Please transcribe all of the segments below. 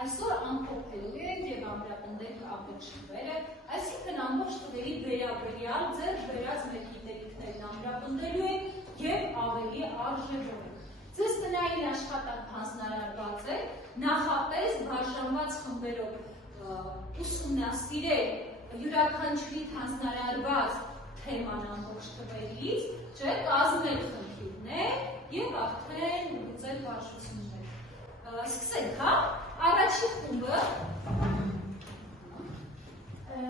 այսօր ամփոփելու ենք եւ ամրապնդենք ամբողջ թվերը, այսինքն ամբողջ թվերի վերաբերյալ ձեր վերած մեր գիտելիքներն ամրապնդելու ենք եւ ավելի արժեվորենք։ Ձեզ տնային աշխատանք հանձնարարված է նախապես բաժանված խմբերով ուսումնասիրել յուրաքանչյուրի հանձնարարված թեման ամբողջ թվերից, չէ, կազմել խնդիրներ եւ արդեն լուծել վարժություններ։ Սկսենք, հա? Առաջին խումբը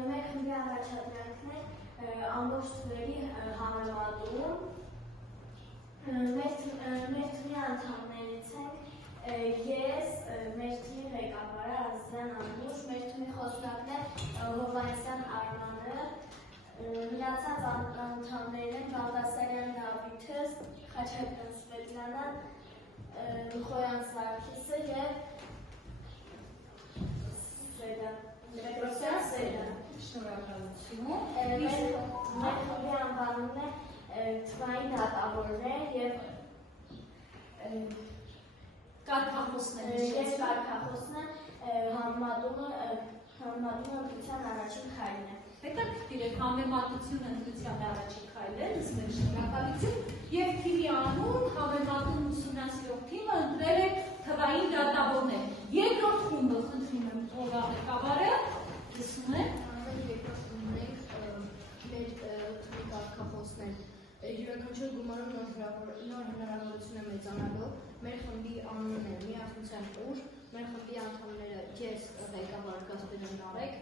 մեր խմբի առաջադրանքն է ամբողջ թվերի համեմատում։ Մեր թվի անդամներից ենք ես, մեր թվի ղեկավարը Ազիզան Անուշ, մեր թվի խոսնակն է Հովհաննիսյան Արմանը, մնացած անդամներն են Բաղդասարյան Դավիթը, Խաչատրյան Սվետլանան, Խոյան Սարգիսը և Պետրոսյան Սերան։ Շնորհակալություն։ Մեր խմբի անվանումն է թվային դատավորներ և կարգախոսն է համեմատումը ընտրության առաջին քայլն է։ Հետաքրքիր է համեմատությունը ընտրության առաջին քայլն է, լսենք շնորհակալություն, եւ թիմի անուն համեմատում ուսումնասիրող թիմը ընտրել է թվային դատավորներ։ Երկրորդ խումբը խնդրում եմ ով ղեկավարը, լսում եք։ Երկրորդ խումբն ենք մեր թվի կարգախոսն է յուրաքանչյուր գումարում նոր հնարավորություն է մեծանալով, մեր խմբի անունն է Միասնության ուժ, մեր խմբի անդամները ես ղեկավար Գասպարյան Նարեկ,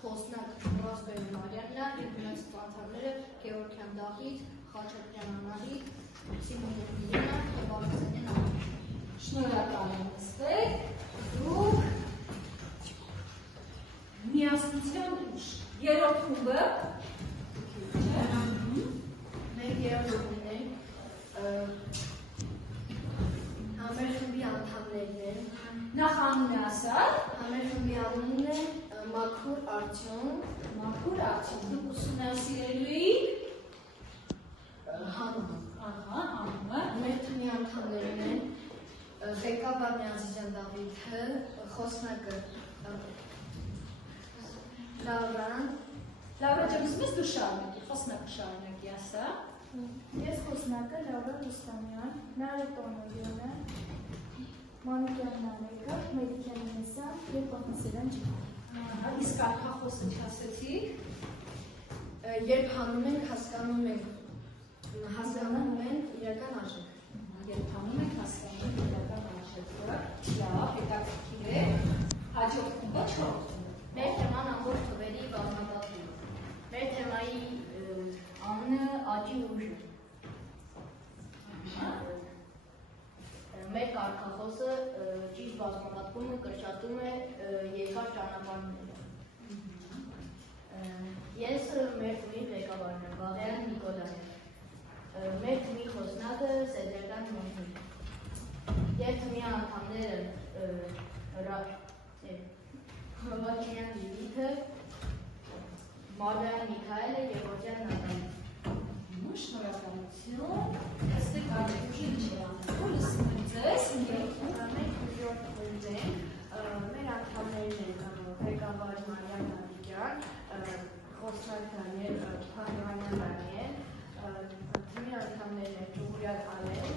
խոսնակ Ռասպեն Մարիաննա, մյուս անդամները Գեորգյան Դավիթ, Խաչատրյան Անահիտ, Սիմոն Միլենա եւ Ալեքսանդրյան Անահիտ։ Շնորհակալ եմ ստեք, դուք միասնության ուժ։ Երրորդ խումբը Մենք երրորդ խումբն ենք մեր խմբի անդամներն են նախ անունը ասա։ մեր խմբի անունն է Մաքուր Արտյոմ, դուք ուսումնասիրելու եք հանումը։ հանումը։ Մեր թվի անդամներն են ղեկավարն է Ազիզան Դավիթը, խոսնակը Լավրան։ Լավրա ջան, ուզում ես դու շարունակի, խոսնակը շարունակի, ասա։ Ես խոսնակը Լավրա Ռուստամյան, Նարեկ Տոնոյանը, Մանուկյան Նարեկը, Մեդիկյան Մեսան և Պահնասերան Ջիհան։ Իսկ կարգախոսը չասեցիք։ Երբ հանում ենք, հասկանում ենք իրական արժեք։ Երբ հանում ենք, հասկանում ենք իրական արժեքը։ Լավ, հետաքրքիր է։ Հաջորդ խումբը չորրորդ։ Մեր թեման ամբողջ թվերի բազմապատկում։ Մեր թեմայի անունը աճի ուժը։ Մեր կարգախոսը ճիշտ բազմապատկումը կրճատում է երկար ճանապարհները։ Ես մեր թվի ղեկավարն եմ, Բաղդասարյան Նիկոլայան։ Մեր թվի խոսնակը Սեդրական Մոնհին։ Մեր թվի անդամները Հովհաննիսյան Լիլիթը, Մարտիրոսյան Միքայելը և Գեորգյան Նատալին։ Շնորհակալություն։ Այստեղ արդյունքի ինչ է անելու, լսում եմ ձեզ։ Մենք հաջորդ խումբ ենք, մեր անդամներն են ղեկավար Մարիամ Նալիկյան, խոսնակ Դանիել Փահյանյան Դանիել, թիմի անդամներն են Ջուլիան Ալեն,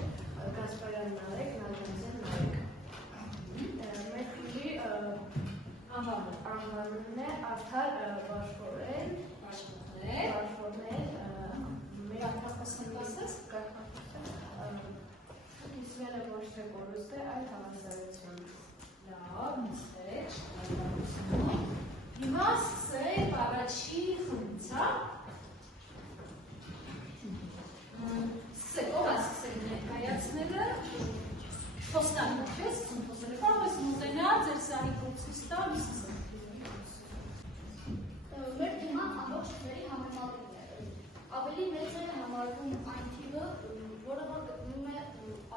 Գասպարյան Նարեկ, Նալբանդյան Նարեկ։ Մեր թիմի անվանումն է Արդար Բաշխորեն, Մեր արտախոսն ասես։ Իսվելը ոչ թե կորուստ է, այլ հավասարություն։ Լավ, նստեք, շնորհակալություն։ Հիմա սկսենք առաջին խմբից, հա։ Սկսեք, ով է սկսել ներկայացնելը։ Խոստանում ես, խոսել կարող ես մոտենա, ձեր սահի կողքից տալ, սկսեք։ Մեր թեման ամբողջ թվերի համեմատումն է։ Ավելի մեծ է համարվում այն թիվը, որը գտնվում է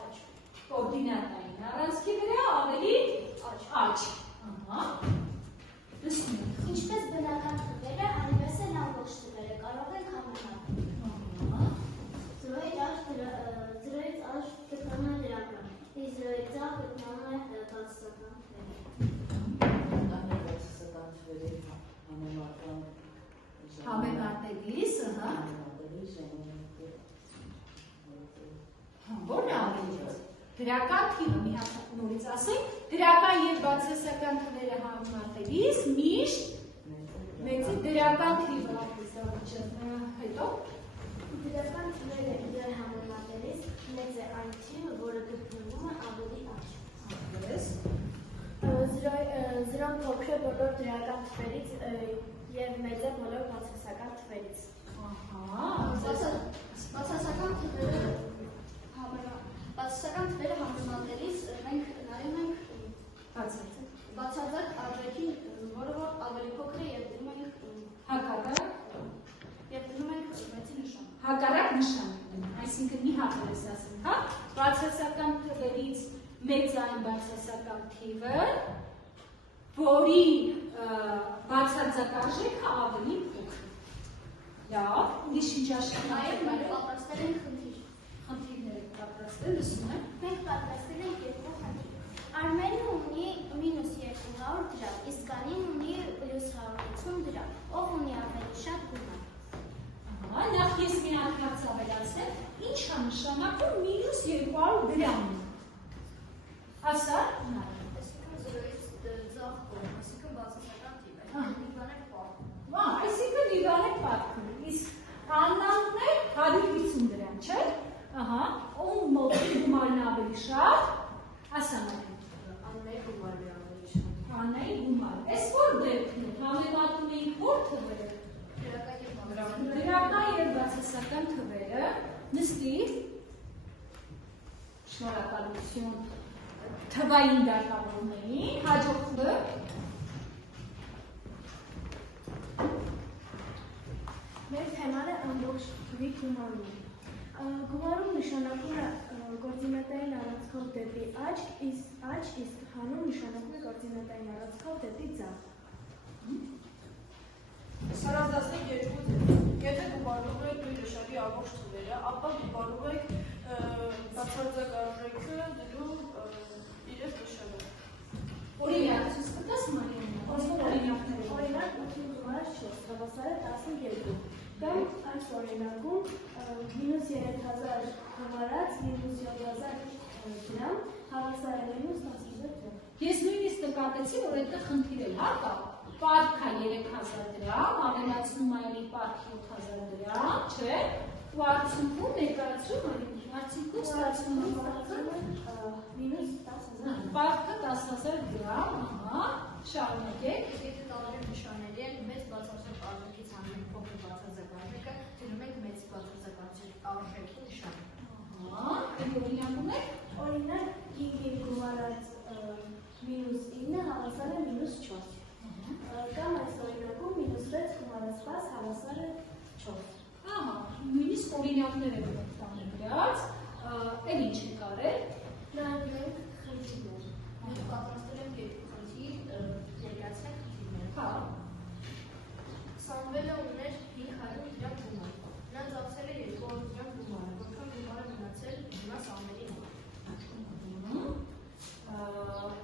աճ։ Կոորդինատային առանցքի վրա ավելի աճ։ Լսում եք։ Ինչպես բնական թվերը, այնպես էլ ամբողջ թվերը կարող են համեմատել։ Զրոյից աճ գտնվում է դրական, իսկ զրոյից ձախ գտնվում է բացասական թվերը։ Գրական թիվը մի հատ նորից ասենք, գրական եւ բացասական թվերը համեմատելիս միշտ մեծի գրական թիվը հետո Գրական թվերը իրար համեմատելիս մեծ է այն թիվը, որը գտնվում է ավելի աջ։ Զրոն փոքր է բոլոր դրական թվերից եւ մեծ է բոլոր բացասական թվերից։ Բացասական թվերը համեմատելիս մենք նայում ենք բացարձակ արժեքին, որը որ ավելի փոքր է եւ դնում ենք մեծի նշան։ Հակառակ նշան, այսինքն մի հատը ես ասում, հա, բացասական թվերից մեծ այն բացասական թիվը, որի բացարձակ արժեքը ավելի փոքր։ Լավ, ուրիշ ինչ աշխատանք Նաև մենք պատրաստել ենք խնդիրներ եք պատրաստել, լսում եք։ Մենք պատրաստել ենք երկու խնդիր։ Արմենը ունի -200 դրամ, իսկ Կանին ունի +150 դրամ, ով ունի ավելի շատ գումար։ Նախ ես մի անգամ ավելացնեմ, ինչ է նշանակում -200 դրամ։ Ասա, այսինքն լիվանեք պարտքն, իսկ աննանն է 150 դրամ, չէ՞։ Ահա, ում մոտի գումարն ավելի շատ, ասանք։ Աննայի գումար։ Այս որ դեպքն է, համեմատում էինք որ թվերը։ Գրական եւ բացասական թվերը, նստի, շնորհակալություն, թվային դատավորներին, հաջորդ թվը։ Մեր թեման է ամբողջ թվի գումարում։ Գումարում նշանակում է գործիմետային առանցքով դեպի աճ, իսկ հանուն նշանակում է գործիմետային առանցքով դեպի ձախ։ Սարազդասնեք երկու դեպք։ Եթե գումարում եք նույն նշանի ամբողջ թվերը, ապա գումարում եք բացարձակ արժեքը դնում իրենց նշանը։ Օրինակ, ցույց կտաս Մարիաննա, օրինակները։ Օրինակ 8-ին գումարած 4, հավասար է 12։ Կամ այս օրինակում -3000 գումարած -7000 դրամ հավասար է -10000 դրամ։ Ես նույնիսկ նկատեցի, որ այդտեղ խնդիր էլ հա կա։ Պարտքա 3000 դրամ, ավելացնում այլի պարտք 7000 դրամ, չէ՞։ Ու արդյունքում ներկայացում արդյունքում ստացվում է -10000։ պարտքը 10000 դրամ, ահա, շարունակեք։ Եթե տարբեր նշանների են մեծ բացարձակ արժեքից հանդիպ փոքր բացարձակ արժեքը, դնում ենք մեծ բացարձակ արժեքի նշան։ Ահա, այդ օրինակում է։ Օրինակ 5-ին գումարած -9 հավասար է -4։ Կամ այս օրինակում -6 գումարած 10 հավասար է 4։ Ահա, նույնիսկ օրինակներ են տանել դրած, էլ ինչ է կարել։ Նայենք խնդիրներ։ Մենք պատրաստել ենք երկու խնդիր, ներկայացնենք խնդիրները։ Հա։ Սամվելը ուներ 500 դրամ գումար։ Նա ծախսել է 200 դրամ գումարը, որքան գումարը մնացել հիմա Սամվելի համար։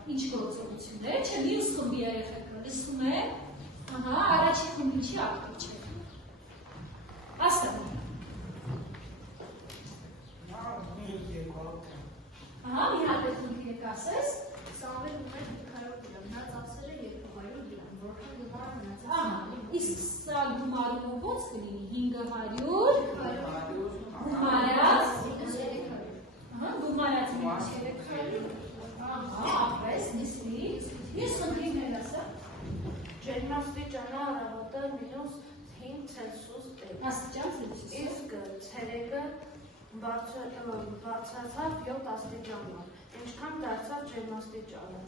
Ինչ գործողություններ, չէ, մյուս խմբի երեխեքը լսում է, ահա, առաջին խմբի չի ակտիվ չէ։ Ասա։ Ահա, մի հատ է խնդիրը կասես։ Սամվել ուներ 500 դրամ, նա ծախսել է 200 դրամ, որքան գումարը մնացել Ահա, իսկ սա գումարումը ո՞նց կլինի, 500 գումարած, ահա, գումարած 300, ահա, ապրես, նիսրի, ես խնդիրներ ասա։ Ջերմաստիճանը առավոտը -5 ցելսիուս է։ Աստիճան ցելսիուս։ Իսկ ցերեկը բարձրացավ 7 աստիճանով։ Ինչքան դարձավ ջերմաստիճանը։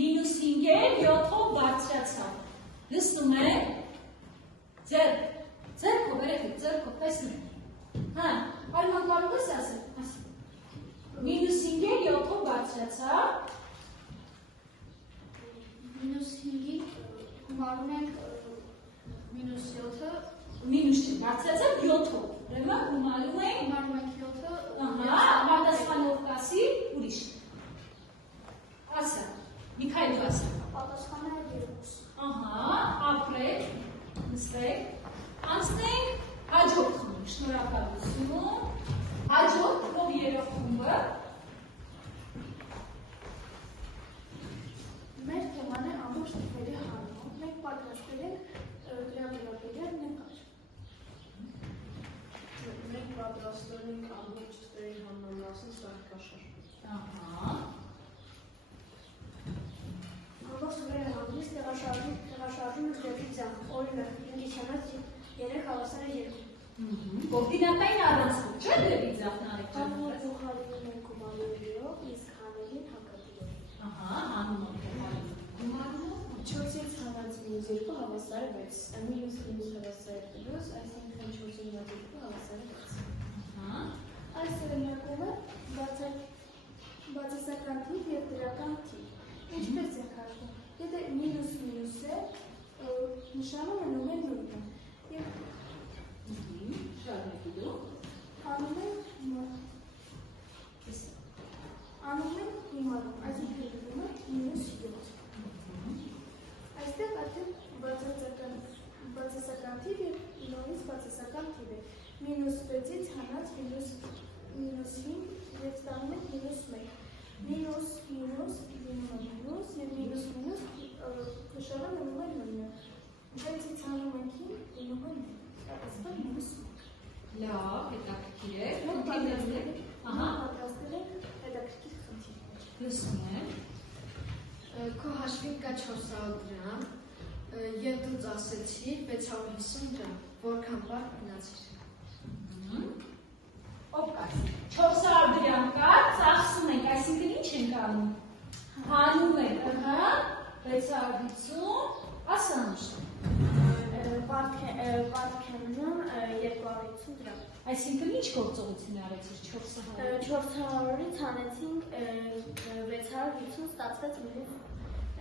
-5-ը 7-ով բարձրացավ։ Լսում եք։ Ձեռքով երեխեք, ձեռքով տեսնեք։ Հա, Արման կարող ես ասել։ -5-ը 7-ով բարձրացավ։ -5-ի գումարում ենք -7-ը, Մինուս չի, բարձրացավ 7-ով։ Ուրեմն գումարում ենք, գումարում ենք 7-ը, ահա, պատասխանով կասի ուրիշ։ Ասա, Միքայել ասա։ պատասխանը 2։ Ահա, ապրեք, նստեք, անցնենք հաջորդ խմբի, շնորհակալություն։ Հաջորդ ով երախումբը, Կոորդինատային առանցքում չէ դեպի ձախնարեք ջան։ Հանումը փոխարինում են գումարներով, իսկ հանելին հակատիով։ Ահա, հանումը փոխարինում գումարներով։ 4-ից հանած մինուս 2 հավասար է 6, մինուս հավասար է պլյուս, այսինքն 4-ից հանած 2 հավասար է 6։ Այս սերենակումը բացասական թիվ և դրական թիվ։ Ինչպես է հաշվում։ Եթե մինուս է, նշանում է նույն նույնը։ Անում են հիմանում, այսինքն լինում է մինուս 7։ Այստեղ արդեն բացասական թիվ և նորից բացասական թիվ է։ Մինուս 6-ից հանած մինուս 5 և ստանում ենք մինուս 1։ Մինուս մինուս լինում է մինուս և մինուս նշանը մնում է նույնը։ 6-ից հանում ենք 5 լինում է 1։ Այսպես մինուս 1։ Լավ, հետաքրքիր է։ Պատրաստել ենք հետաքրքիր խնդիրներ։ Լսում եմ։ Քո հաշվին կա 400 դրամ, և դու ծախսեցիր 650 դրամ, որքան բար գնացիր։ Ով կա։ 400 դրամ կա, ծախսում ենք, այսինքն ինչ ենք անում։ Հանում ենք, 650, ասանուշ։ Պատքենում 250 դրամ։ Այսինքն ինչ գործողություն արեցիր 400։ 400-ից հանեցինք 650, ստացվեց մինուս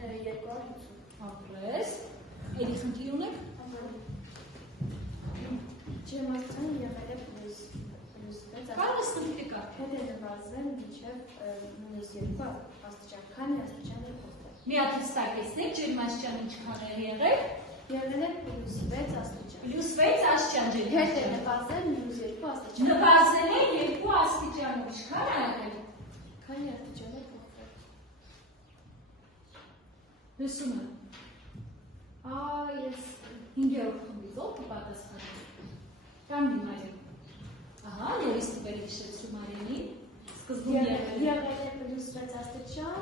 250։ Ապրես, էլի խնդիր ունեք։ Ջերմաստանը եղել է պլյուս 6։ Կարս խնդիրը կա։ Հետ է նվազվել մինչև մինուս 2 աստիճան, քանի աստիճան է խոսել։ Մի հատ հստակեցնեք, ջերմաստիճան ինչքան է եղել։ Եղել է պլյուս 6 աստիճան։ Պլյուս 6 աստիճան Հետ է նվազել մինուս 2 աստիճան։ Նվազել է 2 աստիճանով, ինչքան է եղել։ Քանի աստիճան է փոխվել։ Լսում եմ։ Ես 5-րդ խմբից ով կպատասխանեմ։ Կամ դիմարին։ Ահա, նորից տվել հիշեցրու Մարյանին։ Սկզբում եղել է պլյուս 6 աստիճան,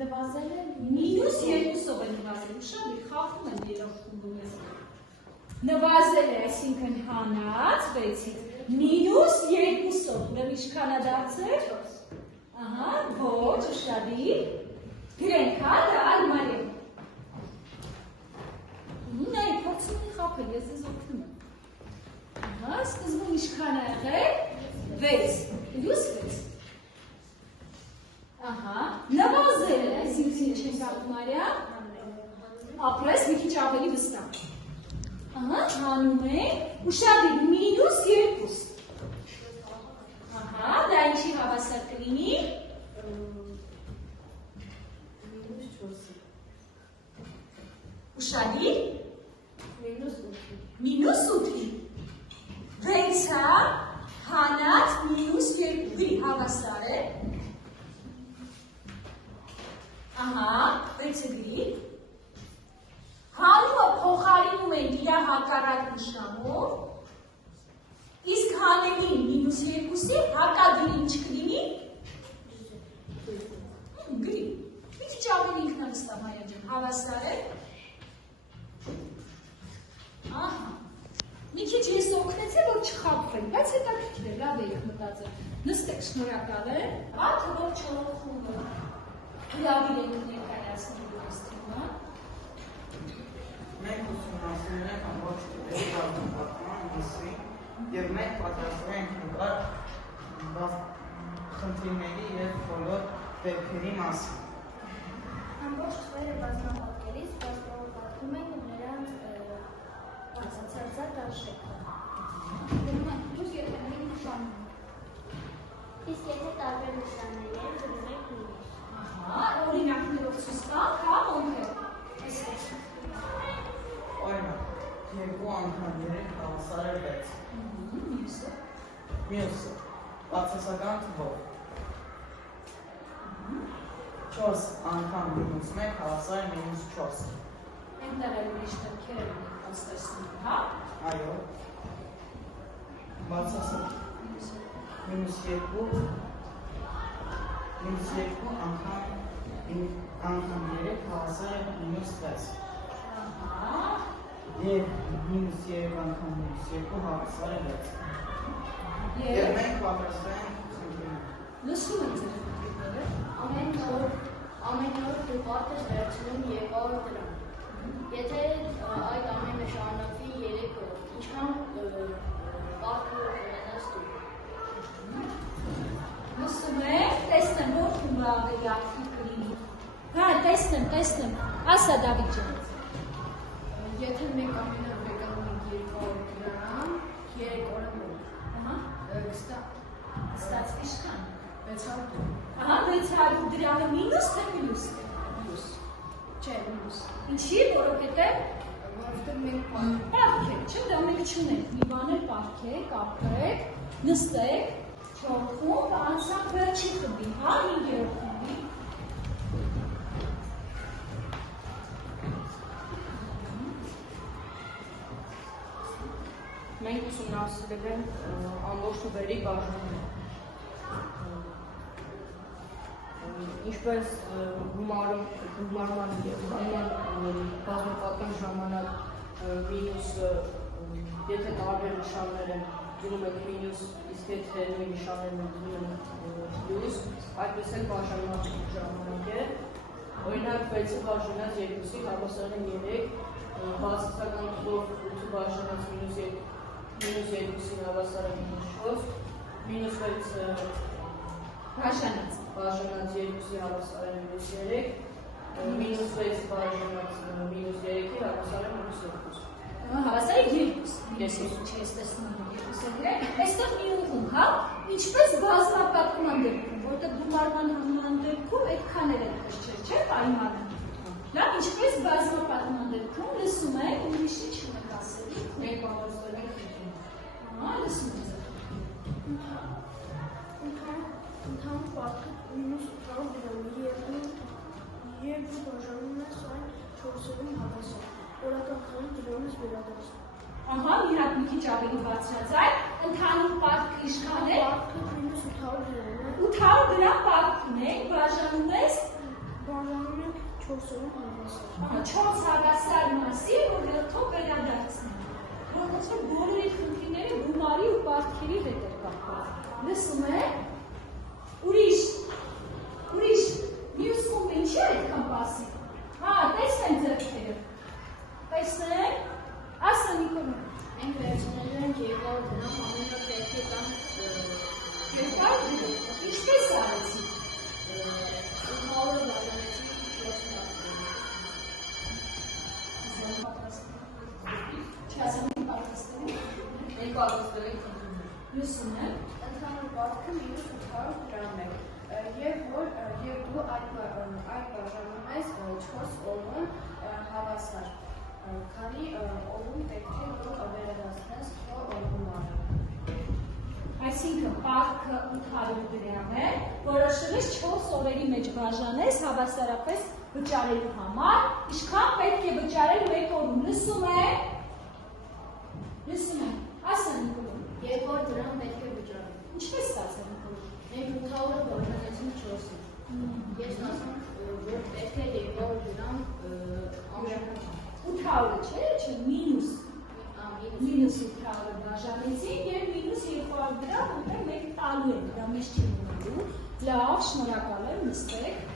նվազել է մինուս 2-ով է նվազել, ուշադիր խախտում են 3-րդ խմբում ես։ Նվազել է, այսինքն հանած 6-ից, մինուս 2-ով, ուրեմն ինչքան է դարձել։ Ահա, ոչ, ուշադիր։ Գրենք, հա, դա Մարյան։ Նայ, փորձում են խապել, ես ձեզ օգնում եմ։ Ահա, սկզբում ինչքան է եղել։ 6, պլյուս 6։ Ահա, նվազել է, այսինքն ինչ ենք անում Մարիա։ Ապրես մի քիչ ավելի վստահ։ Ահա, հանում ենք, ուշադիր մինուս 2։ Ահա, դա ինչի հավասար կլինի։ Ուշադիր։ Մինուս 8-ի։ 6-ը հանած մինուս 2-ի հավասար է։ Ահա, 6-ը գրի։ Հանումը փոխարինում ենք իր հակառակ նշանով, իսկ հանելին մինուս 2-ի հակադրի ինչ կլինի։ Գրի։ Մի քիչ ավելի ինքնավստահ Մարիա ջան, հավասար է։ Ահա, մի քիչ ես օգնեցի, որ չխաբվեն, բայց հետաքրքիր է, լավ եք մտածել։ Նստեք, շնորհակալ եմ։ Թվով 4 խումբը հրավիր ենք ներկայացնում այս թեման։ Մենք ուսումնասիրել ենք ամբողջ պատմական մասին և մենք պատրաստվել ենք նկար խնդիրների և բոլոր դեպքերի մասին։ Ամբողջ թվերը բազմապատկերից պատմում են նրանց բացարձակ արժեքը։ Դնում ենք պլյուս երեխաների նշանում։ Իսկ եթե տարբեր նշաններ են, դնում ենք մինուս։ Ահա, օրինակներով ցույց տանք, հա, ոնք է։ Այսպես։ Օրինակ, 2 անգամ 3 հավասար է 6։ Մյուսը, բացասական թվով։ 4 անգամ մինուս 1 հավասար է մինուս 4։ Այնտեղ էլ ուրիշ դեպքեր են ստացվում, հա։ Այո։ Բացասական մինուս 2 անգամ 3 հավասար է մինուս 6։ Ահա, Եվ մինուս 3 անգամ մինուս 2 հավասար է 6։ Եվ մենք պատրաստել ենք ցույցը։ Լսում եք ձեր խնդիրները։ Ամեն օր դու պարկ ես վերցնում 200 դրամ։ Եթե այդ ամենը շարունակվի 3 օր, ինչքան պարկ ունենաս դու։ Լսում եք, տեսնեմ, որ խումբը ավելի ակտիվ կլինի։ Հա, տեսնեմ, ասա Դավիթ ջան։ Եթե մենք ամեն օր վեկանում ենք 200 դրամ, 3 օրը մոտ։ Ահա, ստացվի շքան։ 600 դրամ։ Ահա, 600 դրամը մինուս թե պլյուս է։ Չէ, մինուս։ Ինչի, որովհետև Որովհետև մենք պարտք եք, չէ, դա մենք չունենք, մի բան էլ պարտք եք, ապրեք, նստեք, 4 խումբ, անցանք վերջին խմբի, հա, 5-րդ խմբի։ Մենք ուսումնասիրել ենք ամբողջ թվերի բաժանումը։ Ինչպես գումարման և բազմապատկան ժամանակ մինուսը, եթե տարբեր նշաններ են դնում ենք մինուս, իսկ եթե նույն նշաններն են դնում ենք պլյուս, այդպես էլ բաժանման ժամանակ է։ Օրինակ 6-ը բաժանած 2-ի հավասար է 3, բացասական թվով 8-ը բաժանած մինուս 2-ի հավասար է մինուս 4, մինուս 6-ը բաժանած 2-ի հավասար է մինուս 3, մինուս 6 բաժանած մինուս 3-ի հավասար է մինուս 2։ Հավասար է 2, մինուս 2 չես տեսնում 2-ը գրել, այստեղ մի ուղում, հա, ինչպես բազմապատկման դեպքում, որտեղ գումարման դեպքում այդքան էլ կշչեր, չէ, պայմանը։ Լավ, ինչպես բազմապատկման դեպքում լսում եք, ուրիշի չունեք ասելի։ Մենք պատրաստել ենք խնդրում։ Հա, լսում եք։ Ընդհանուր պարտքը մինուս 800 դրամի և դու բաժանում ես այն 4-ին հավասար։ Օրական քանի դրամ ես վերադարձնում։ Ահա, մի հատ մի քիչ ավելի բարձրաձայն, ընդհանուր պարտքը ինչքան է։ Պարտքը մինուս 800 դրամ է։ 800 դրամ պարտք ունենք, բաժանում ես։ Բաժանում ենք 4-ին հավասար։ Ահա, 4 հավասար մասի, որ հերթով վերադարձնենք։ Ոնց որ բոլորի խնդիրները գումարի ու պարտքերի հետ է կապված։ Լսում եք։ Ուրիշ, մյուս խումբը ինչի է այդքան պասի։ Հա, տեսնենք ձեռքերը։ Տեսնենք, ասա Նիկոլա։ Մենք վերցնել ենք 200 դրամ, ամեն օր պետք է տանք 200 դրամ, ինչպես արեցի։ 800 բաժանեցի 4 պատրաստել։ Մենք պատրաստել ենք խնդրում։ Լսում եք։ Ընդհանուր պարտքը մինուս 800 դրամ է, և դու այդ բաժանում ես 4 օրում հավասար, քանի օրում պետք է դու վերադարձնես քո գումարը։ Այսինքն պարտքը 800 դրամ է, որոշել ես 4 օրերի մեջ բաժանես հավասարապես վճարելու համար, ինչքան պետք է վճարել 1 օրում։ Լսում եք։ Ասա Նիկոլա։ 200 դրամ պետք է վճարել։ Ինչպես ստացել Նիկոլա։ Մենք 800-ը բաժանեցինք 4-ին։ Ես ասում որ պետք է 200 դրամ ամենական 800-ը չէ, մինուս 800-ը բաժանեցինք և մինուս 200 դրամ ուտել մենք տալու ենք, դա մեզ չի մնալու։ Լավ, շնորհակալ եմ, նստեք։